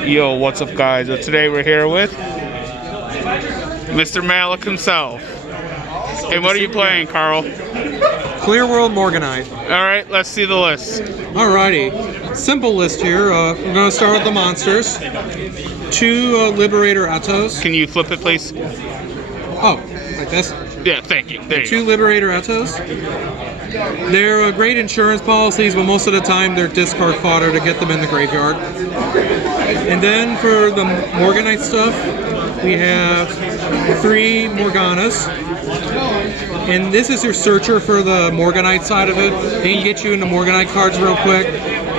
Yo, what's up, guys? So today we're here with Mr. Malik himself. Hey, what are you playing, Carl? Clear World Morganite. Alright, let's see the list. Alrighty. Simple list here. We're going to start with the monsters. 2 Liberator Attos. Can you flip it, please? Oh, like this? Yeah, thank you. There you 2 Liberator Attos. They're great insurance policies, but most of the time they're discard fodder to get them in the graveyard. And then for the Morganite stuff, we have 3 Morganas. And this is your searcher for the Morganite side of it. It can get you into Morganite cards real quick.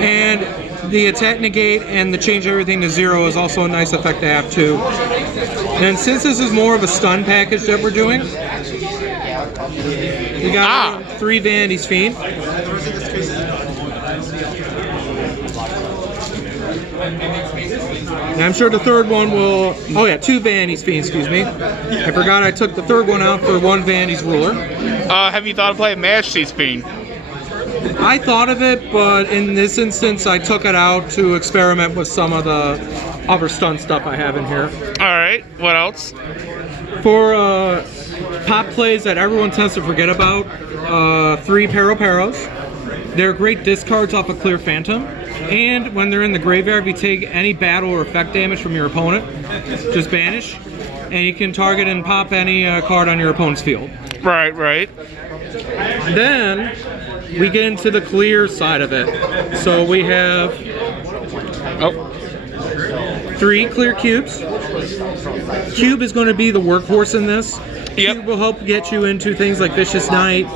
And the attack negate and the change everything to 0 is also a nice effect to have too. And since this is more of a stun package that we're doing, we got 3 Vanity's Fiend. And I'm sure the third one will... Oh yeah, 2 Vanity's Fiend, excuse me. I forgot I took the third one out for 1 Vanity's Ruler. Have you thought of playing Majesty's Fiend? I thought of it, but in this instance I took it out to experiment with some of the other stun stuff I have in here. Alright, what else? For pop plays that everyone tends to forget about, 3 Pero-Peros. They're great discards off a Clear Phantom. And when they're in the graveyard, if you take any battle or effect damage from your opponent, just banish. And you can target and pop any card on your opponent's field. Right, right. Then we get into the clear side of it. So we have 3 clear cubes. Cube is going to be the workhorse in this. Yep. Cube will help get you into things like Vicious Knight,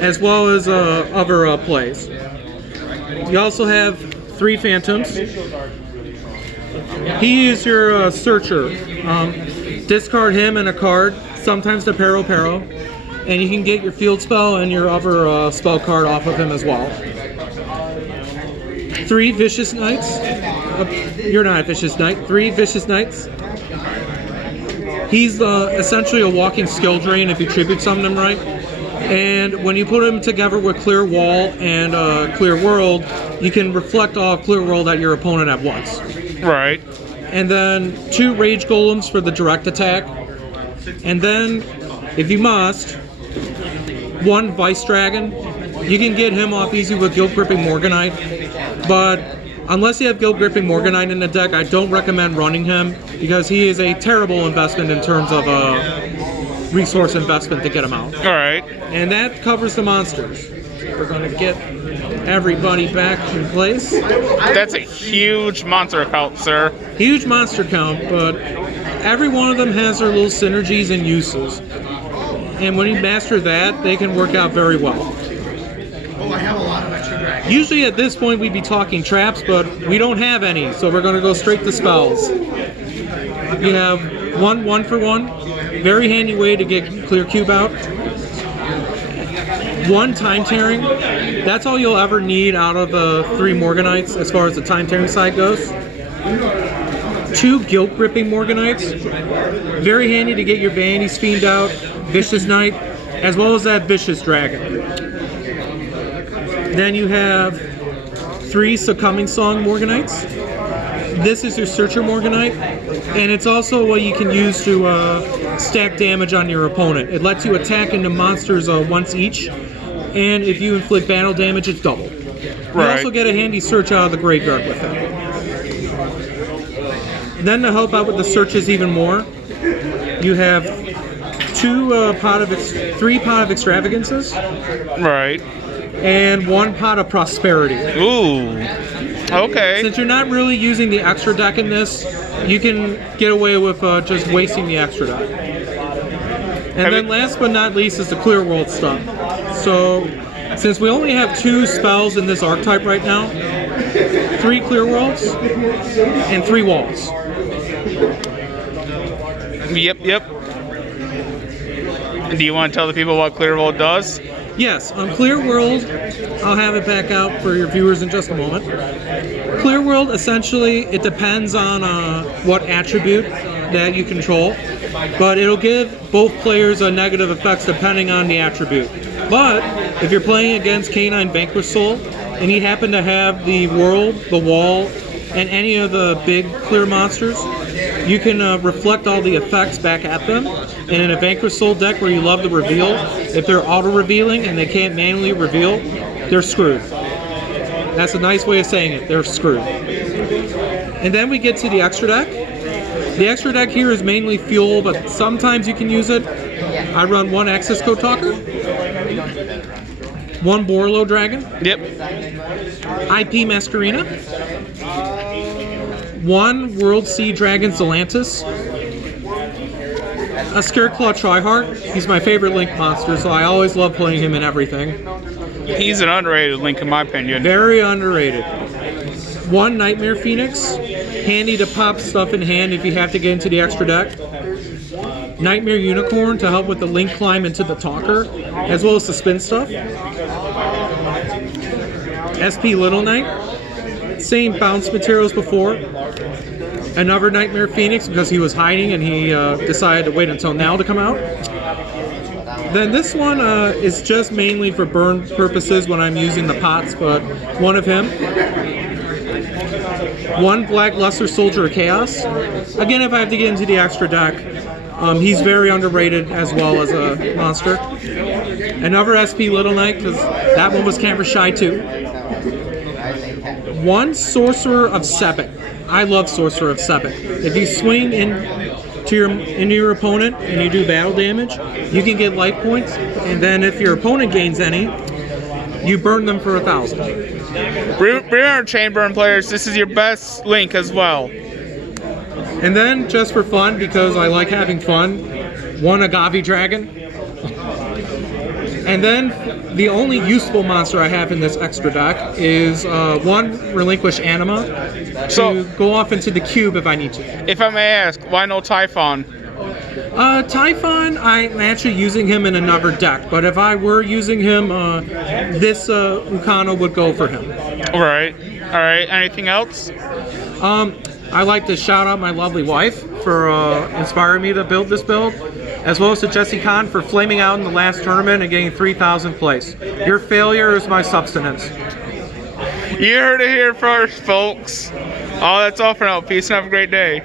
as well as other plays. You also have 3 Phantoms. He is your searcher. Discard him and a card, sometimes the Pero-Pero, and you can get your field spell and your other spell card off of him as well. 3 Vicious Knights. You're not a Vicious Knight. 3 Vicious Knights. He's essentially a walking skill drain if you tribute summon him right. And when you put him together with Clear Wall and Clear World, you can reflect off Clear World at your opponent at once. Right. And then 2 Rage Golems for the direct attack. And then, if you must, 1 Vice Dragon. You can get him off easy with Guild Gripping Morganite. But unless you have Guild Gripping Morganite in the deck, I don't recommend running him, because he is a terrible investment in terms of resource investment to get him out. Alright. And that covers the monsters. We're going to get everybody back in place. That's a huge monster count, sir. Huge monster count, but every one of them has their little synergies and uses. And when you master that, they can work out very well. Usually at this point we'd be talking traps, but we don't have any, so we're going to go straight to spells. You have 1 1-for-1. Very handy way to get Clear Cube out. 1 Time Tearing. That's all you'll ever need out of the 3 Morganites as far as the Time Tearing side goes. 2 Guilt Gripping Morganites. Very handy to get your Vanity's Fiend out, Vicious Knight, as well as that Vicious Dragon. Then you have 3 Succumbing Song Morganites. This is your Searcher Morganite, and it's also what you can use to stack damage on your opponent. It lets you attack into monsters once each, and if you inflict battle damage, it's double. You also get a handy search out of the graveyard with it. Then to help out with the searches even more, you have 3 Pot of Extravagances. Right. And 1 Pot of Prosperity. Ooh. Okay. Since you're not really using the extra deck in this, you can get away with just wasting the extra deck. And then last but not least is the Clear World stuff. So, since we only have 2 spells in this archetype right now, 3 Clear Worlds and 3 Walls. Yep. Do you want to tell the people what Clear World does? Yes, on Clear World, I'll have it back out for your viewers in just a moment. Clear World, essentially, it depends on what attribute that you control, but it'll give both players a negative effects depending on the attribute. But if you're playing against Canine Vanquish Soul, and you happen to have the World, the Wall, and any of the big clear monsters, you can reflect all the effects back at them. And in a Vanquish Soul deck where you love the reveal, if they're auto-revealing and they can't manually reveal, they're screwed. That's a nice way of saying it. They're screwed. And then we get to the extra deck. The extra deck here is mainly fuel, but sometimes you can use it. I run 1 Access Code Talker, 1 Borlo Dragon. Yep. IP Masquerena, 1 World Sea Dragon Zelantis, a Scareclaw Tryhard. He's my favorite Link monster, so I always love playing him in everything. He's an underrated Link in my opinion. Very underrated. 1 Nightmare Phoenix, handy to pop stuff in hand if you have to get into the extra deck. Nightmare Unicorn to help with the Link climb into the Talker, as well as the spin stuff. SP Little Knight, same bounce materials before. Another Nightmare Phoenix because he was hiding and he decided to wait until now to come out. Then this one is just mainly for burn purposes when I'm using the pots, but 1 of him. 1 Black Luster Soldier of Chaos. Again, if I have to get into the extra deck, he's very underrated as well as a monster. Another SP Little Knight, because that one was camera shy too. 1 Sorcerer of Sebek. I love Sorcerer of Sebek. If you swing into your opponent and you do battle damage, you can get life points, and then if your opponent gains any, you burn them for 1,000. Remember, chain burn players, this is your best Link as well. And then, just for fun, because I like having fun, 1 Agave Dragon. And then, the only useful monster I have in this extra deck is 1 Relinquish Anima to go off into the cube if I need to. If I may ask, why no Typhon? Typhon, I'm actually using him in another deck, but if I were using him, this Ukano would go for him. Alright. Alright, anything else? I like to shout out my lovely wife for inspiring me to build this build, as well as to Jesse Kahn for flaming out in the last tournament and getting 3,000th place. Your failure is my substance. You heard it here first, folks. Oh, that's all for now. Peace and have a great day.